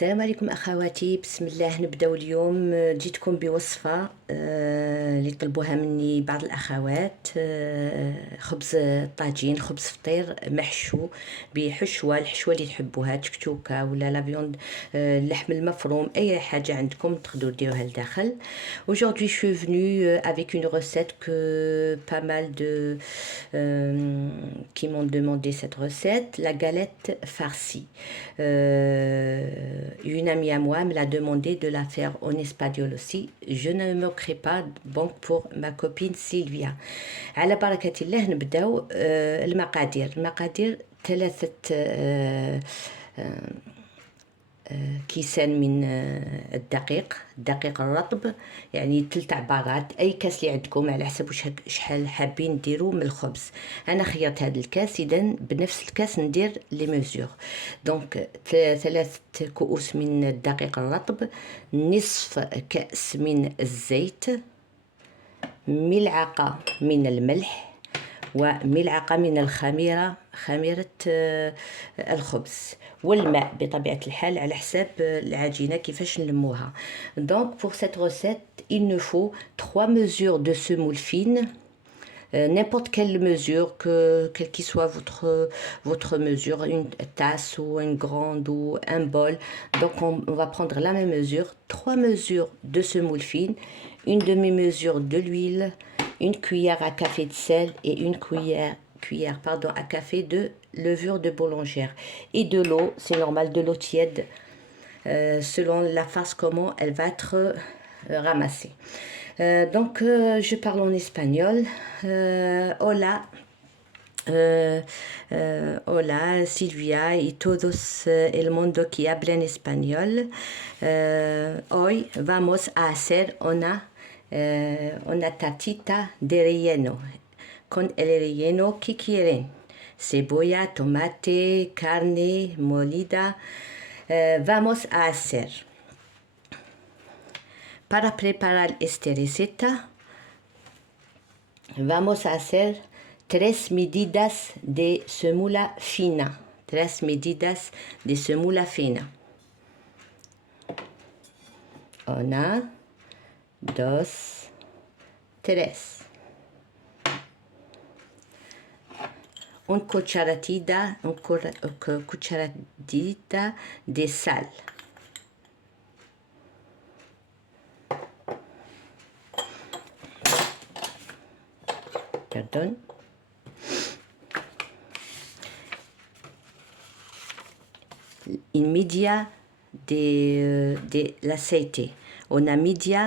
السلام عليكم اخواتي. بسم الله نبداو اليوم. جيتكم بوصفه اللي طلبوها مني بعض الاخوات. خبز طاجين، خبز فطير محشو بحشوه، الحشوه اللي تحبوها، تكتوكه ولا لا فيوند، اللحم المفروم، اي حاجه عندكم تقدروا ديروها لداخل. Aujourd'hui je suis venue avec une recette que pas mal de qui m'ont demandé cette recette, la galette farcie. Une amie à moi me l'a demandé de la faire en espagnol aussi. Je ne me moquerai pas, donc pour ma copine Sylvia. على بركة الله نبداو. المقادير 3 كيسان من الدقيق الرطب، يعني 3 عبارات، اي كاس اللي عندكم على حسب شحال حابين ديروا من الخبز. انا خيرت هذا الكاس، اذا بنفس الكاس ندير لي ميزور. دونك 3 كؤوس من الدقيق الرطب، نصف كاس من الزيت، ملعقه من الملح، وملعقه من خميرة الخبز، والماء بطبيعة الحال على حساب العجينة كيفاش نلموها. Donc pour cette recette, il nous faut 3 mesures de semoule fine, n'importe quelle mesure, quelle qui soit votre mesure, une tasse ou une grande ou un bol. Donc on va prendre la même mesure, 3 mesures de semoule fine, une demi-mesure de l'huile, une cuillère à café de sel et une cuillère à café de levure de boulangère, et de l'eau, c'est normal, de l'eau tiède, selon la farce comment elle va être ramassée. Donc je parle en espagnol. Hola, hola Silvia y todos el mundo que habla en español. Hoy vamos a hacer una tartita de relleno, con el relleno que quieren: cebolla, tomate, carne molida. Vamos a hacer, para preparar esta receta, vamos a hacer 3 medidas de semoula fina. 3 medidas de semoula fina. 1, 2, 3. Una cucharadita de sal. Perdón. Une media de l'aceite. Una media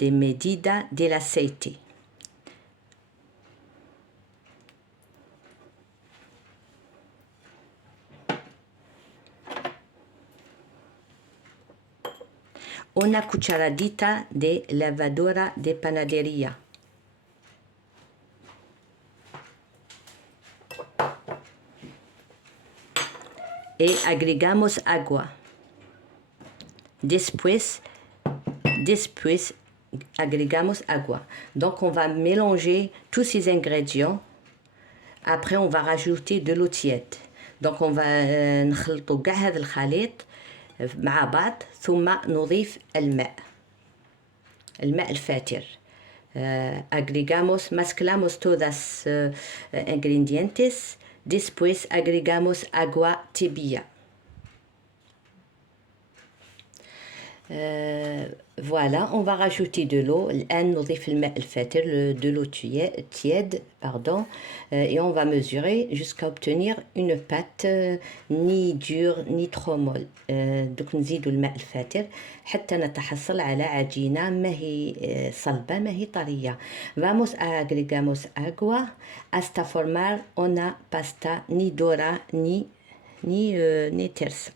de medida del aceite. Una cucharadita de levadura de panadería. Y agregamos agua. Después agregamos agua. Donc on va mélanger tous ces ingrédients. Après on va rajouter de l'eau tiède. Donc on va نخلطوا كاع هذا الخليط مع بعض، ثم نضيف الماء الفاتر. Mezclamos todas ingredientes. Después agregamos agua tibia. Voilà, on va rajouter de l'eau. الآن نضيف الماء الفاتر, de l'eau tiède, pardon, et on va mesurer jusqu'à obtenir une pâte ni dure ni trop molle. دوك نزيدوا الماء الفاتر حتى نتحصل على عجينة ما هي صلبة ما هي طرية. Agregamos agua hasta formar una pasta ni dura ni tersa.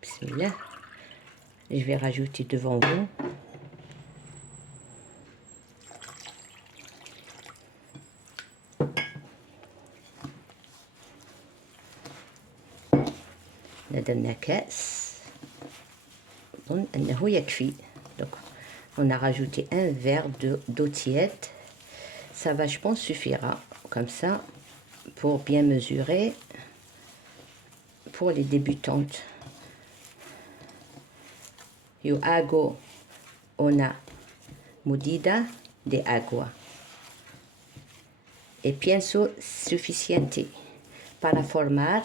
Bismillah. Je vais rajouter devant vous. درنا كأس، أظن أنه يكفي. Donc on a rajouté un verre d'eau tiède. Ça va, je pense, suffira comme ça pour bien mesurer, pour les débutantes. Yo hago una medida de agua y pienso suficiente para formar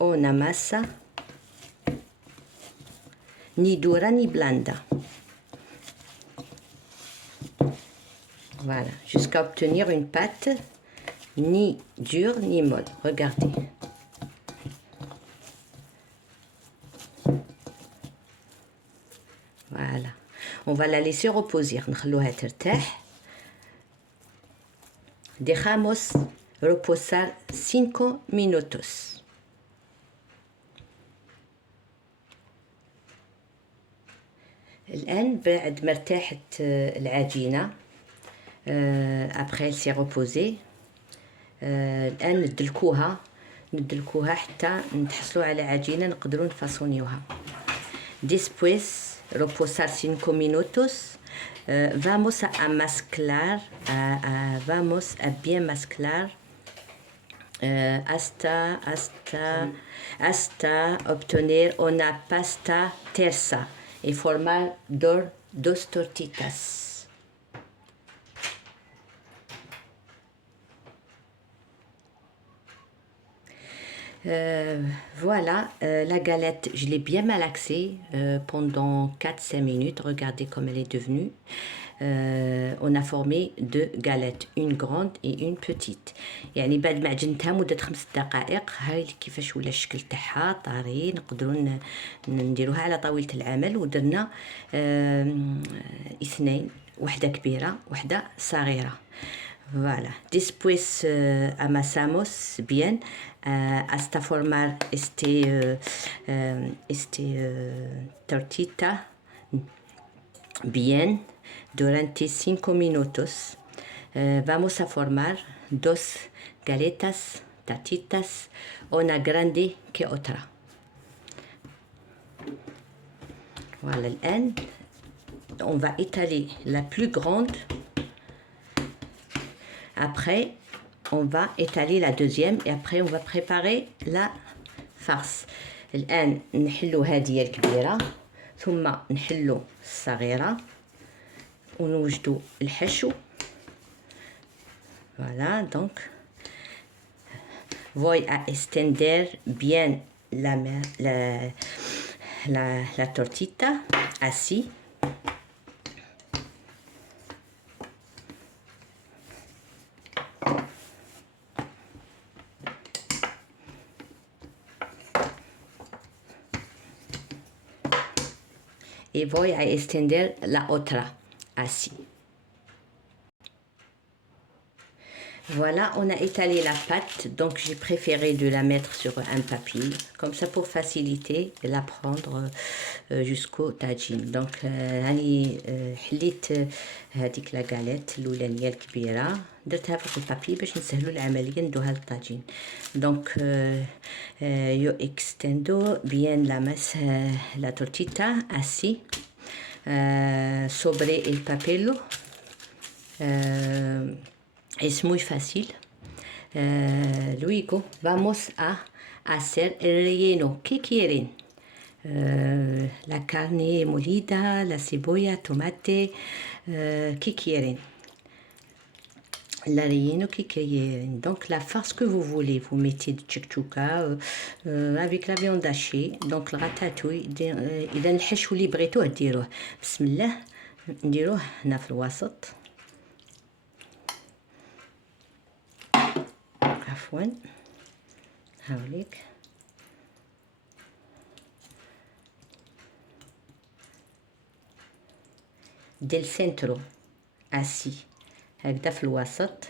una masa ni dura ni blanda. Voilà, jusqu'à obtenir une pâte ni dure ni molle. Regardez. Voilà. On va la laisser reposer. نخلوها ترتاح. Dejamos reposar 5 minutos. الآن بعد ما ارتاحت العجينة après elle s'est reposée الآن ندلكوها حتى نتحصلوا على عجينة نقدروا نفاصونيوها. Después reposar 5 minutos vamos a mezclar vamos a bien mezclar hasta obtener una pasta tersa y formar dos tortitas. Voilà, la galette, je l'ai bien malaxée pendant 4-5 minutes. Regardez comme elle est devenue. On a formé 2 galettes, une grande et une petite. يعني بعد ما عجنتها مدة 5 دقائق هاي كيفاش ولا الشكل تاعها طري. نقدروا نديروها على طاولة العمل. ودرنا 2، وحدة كبيرة وحدة صغيرة. Voilà. Después amasamos bien hasta formar tortita bien durante 5 minutos. Vamos a formar 2 galetas, tortitas, una grande que otra. Voilà. الآن on va étaler la plus grande. Après, on va étaler la deuxième et après on va préparer la farce. الآن نحلو هذه الكبيرة ثم نحلو الصغيرة ونوجدو الحشو. Voilà, donc voy a extender bien la tortita así. Et voy a extender la otra así. Voilà, on a étalé la pâte, donc j'ai préféré de la mettre sur un papier, comme ça pour faciliter la prendre jusqu'au tagine. Donc, راني حليت هذيك لا غاليت الأولانية الكبيرة درتها فوق البابي باش نسهلوا العملية ندوها للطاجين. Donc, yo extendo bien la tortita así sobre el papel. Es muy fácil. Luego vamos a hacer el relleno. ¿Qué quieren? La carne molida, la cebolla, tomate. ¿Qué quieren? Le relleno que quieren. Donc la farce que vous voulez. Vous mettez du tchouka avec la viande hachée. Donc le ratatouille. إذا الحشو اللي بغيتوه ديروه. بسم الله نديروه هنا في الوسط. عفوا هاوليك del centro así هكذا في الوسط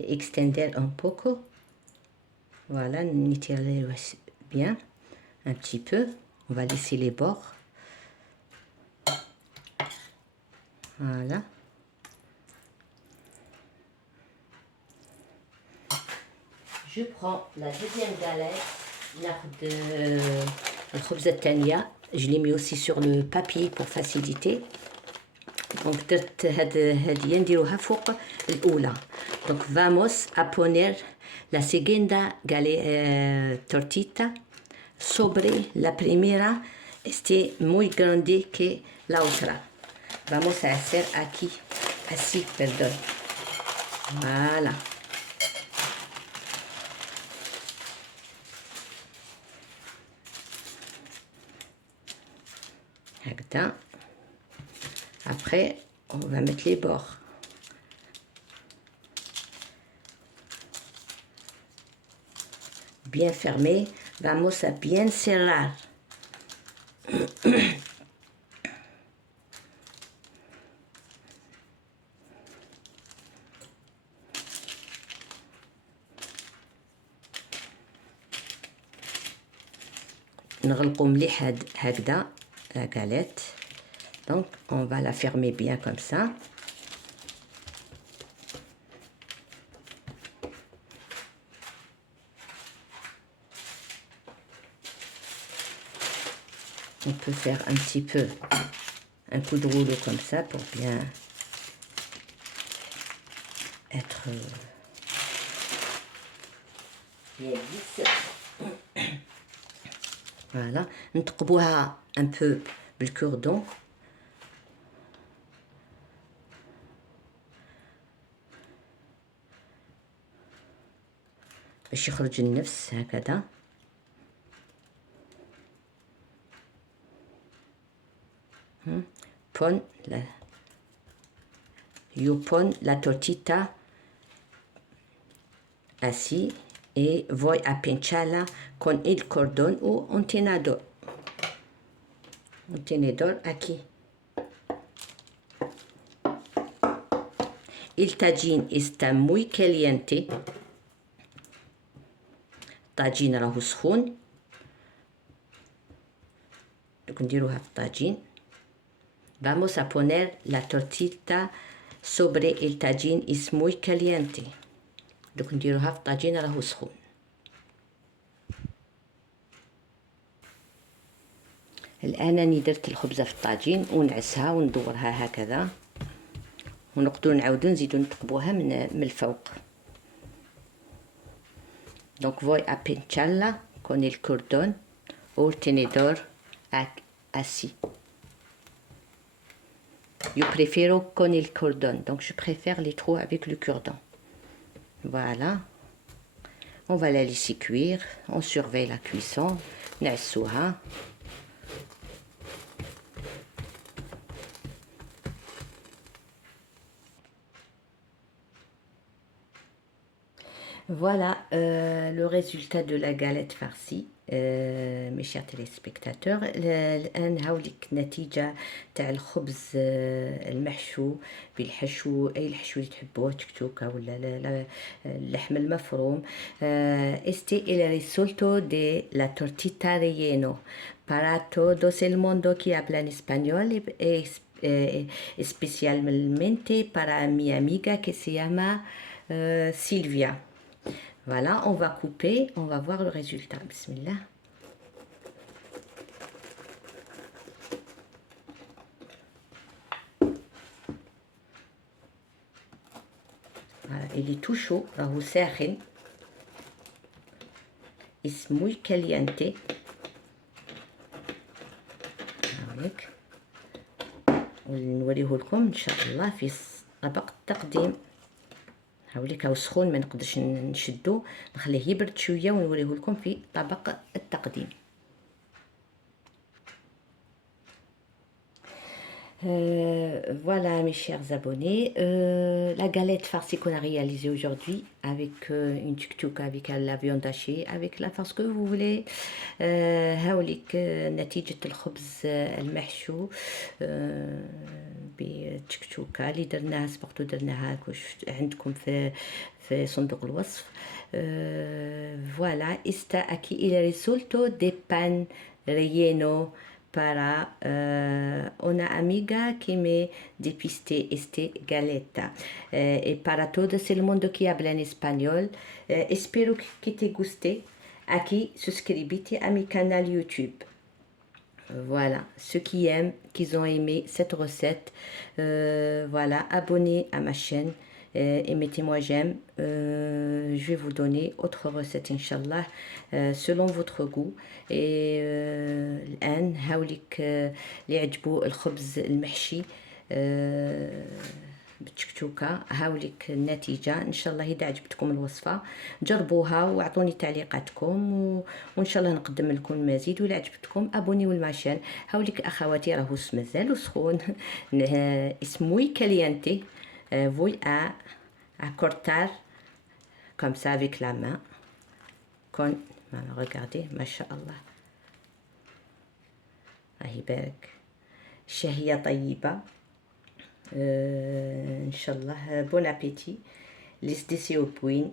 extender un poco. Voilà, نتيرلي bien un petit peu. On va laisser les bords. Voilà. Je prends la deuxième galette, ناخد الخبزة الثانية. Je l'ai mis aussi sur le papier pour faciliter. Donc درت هذه نديروها فوق الأولى. Donc vamos a poner La segunda tortita sobre la primera este muy grande que la otra. Vamos a hacer aquí, así, perdón. Voilà. هكذا. Après, on va mettre les bords. Bien fermé. Vamos a bien cerrar. نغلقوا مليح هكذا la galette. Donc on va la fermer bien comme ça. On peut faire un petit peu un coup de rouleau comme ça pour bien être bien lisse. Voilà, نثقبوها un peu بالكوردون. باش يخرج النفس هكذا. Pon la, yo pon la tortita así y voy a pincharla con el cordón o un tenedor. Un tenedor aquí. El tajín está muy caliente. الطاجين راهو سخون. دوك نديروها في الطاجين. Vamos a poner la tortita sobre el tajín es muy caliente. دوك نديروها في الطاجين راهو سخون. الآن راني درت الخبزة في الطاجين ونعسها وندورها هكذا، ونقدروا نعاودو نزيدو نثقبوها من الفوق. Donc voy a pincharla con el cordón o el tenedor así. Yo prefiero con el cordón, donc je préfère les trous avec le cordon. Voilà. On va la laisser cuire, on surveille la cuisson. نعسوها. Voilà le résultat de la galette farcie. mes chers téléspectateurs. الآن هاوليك نتيجة تاع الخبز المحشو بالحشو، أي الحشو اللي تحبوه، تكتوكة ولا اللحم المفروم. Este el resultado de la tortita relleno para todos el mundo que hablan español, especialmente para mi amiga que se llama Sylvia. Voilà, on va couper, on va voir le résultat. Bismillah. Voilà, il est tout chaud, راهو ساخن. Es muy caliente. هاوليك. ونوريه لكم ان شاء الله في طبق التقديم. هاوليك هاو سخون، ما نقدرش نشدو، نخليه يبرد شويه ونوريه لكم في طبق التقديم. Voilà mes chers abonnés, la galette farcie qu'on a réalisée aujourd'hui avec une tuk-tuk, avec la viande hachée, avec la farce que vous voulez. هاوليك نتيجة الخبز المحشو بالتكتوكة اللي درناها، سبقتو درناها عندكم في صندوق الوصف. Voilà, está aquí el resultado de pan relleno para una amiga que me depiste esta galeta. Y para todo el mundo que habla en español, espero que te guste. Aquí, suscríbete à mi canal YouTube. Voilà, ceux qui aiment, qui ont aimé cette recette, voilà, abonnez à ma chaîne et mettez-moi j'aime. Je vais vous donner autre recette Inch'Allah selon votre goût. et الآن هاوليك اللي عجبو الخبز المحشي بالتكتوكة، هاوليك النتيجة ان شاء الله. اذا عجبتكم الوصفة جربوها واعطوني تعليقاتكم وان شاء الله نقدم لكم المزيد. ولا عجبتكم ابونيو الماشين. هاوليك اخواتي راهو مازالو سخون. اسموي كاليانتي voy à cortar comme ça avec la main. Regardez, mashallah. الله يبارك. الشهية طيبة. ان شاء الله بون ابيتي. Les deseo buen.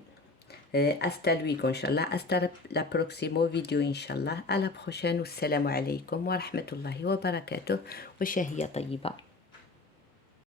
Hasta luego ان شاء الله. hasta la próximo video ان شاء الله. à la prochaine. والسلام عليكم ورحمة الله وبركاته. وشهية طيبة.